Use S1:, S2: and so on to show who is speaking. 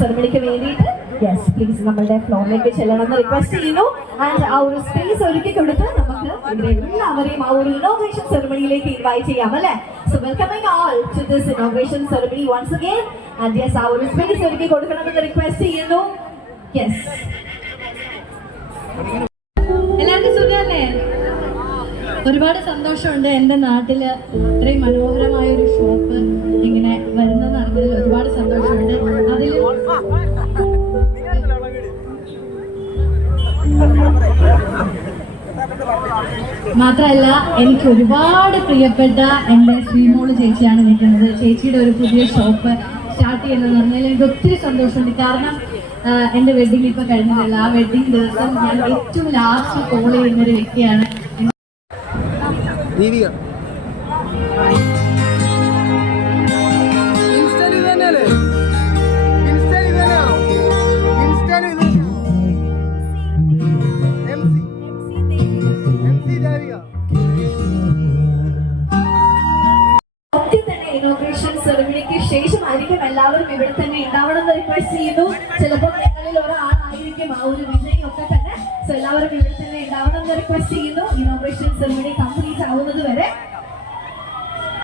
S1: സെറമണിക്ക് വേണ്ടിയിട്ട്. Yes please നമ്മളുടെ ഫ്ലോറിലേക്ക് ചെല്ലണം എന്ന് റിക്വസ്റ്റ് ചെയ്യുന്നു. ആൻഡ് ആ ഒരു സ്പേസ് ഒരുക്കി കൊടുത്ത് നമുക്ക് ഇവിടെ എല്ലാവരെയും ആ ഒരു ഇനോഗ്രേഷൻ സെറമണിയിലേക്ക് ഇൻവൈറ്റ് ചെയ്യാം അല്ലേ? So welcoming all to this inauguration ceremony once again and yes ആ ഒരു സ്പേസ് ഒരുക്കി കൊടുക്കണമെന്ന് റിക്വസ്റ്റ് ചെയ്യുന്നു. യെസ്
S2: എല്ലാവർക്കും സുഖമല്ലേ? ഒരുപാട് സന്തോഷമുണ്ട് എന്റെ നാട്ടിൽ ഇത്രയും മനോഹരമായ ഒരു ഷോപ്പ് മാത്രമല്ല എനിക്ക് ഒരുപാട് പ്രിയപ്പെട്ട എന്റെ ശ്രീമോൾ ചേച്ചിയാണ് നിൽക്കുന്നത്. ചേച്ചിയുടെ ഒരു പുതിയ ഷോപ്പ് സ്റ്റാർട്ട് ചെയ്യുന്നത് പറഞ്ഞാൽ എനിക്ക് ഒത്തിരി സന്തോഷമുണ്ട്. കാരണം എന്റെ വെഡിങ് ഇപ്പൊ കഴിഞ്ഞതല്ല. ആ വെഡിങ് ദിവസം ഞാൻ ഏറ്റവും ലാസ്റ്റ് കോൾ ചെയ്യുന്ന ഒരു വ്യക്തിയാണ്.
S3: ദീപിക.
S1: ഇനോഗ്രേഷൻ സെറമണിക്ക് ശേഷമായിരിക്കും എല്ലാവരും ഇവിടെ തന്നെ ഉണ്ടാവണം എന്ന് റിക്വസ്റ്റ് ചെയ്യുന്നു. ചിലപ്പോൾ നിങ്ങളിൽ ഒരാളായിരിക്കും ആ ഒരു വിജയം ഒക്കെ തന്നെ. സോ എല്ലാവരും ഇവിടെ തന്നെ ഉണ്ടാവണം എന്ന് റിക്വസ്റ്റ് ചെയ്യുന്നു. Inauguration ceremony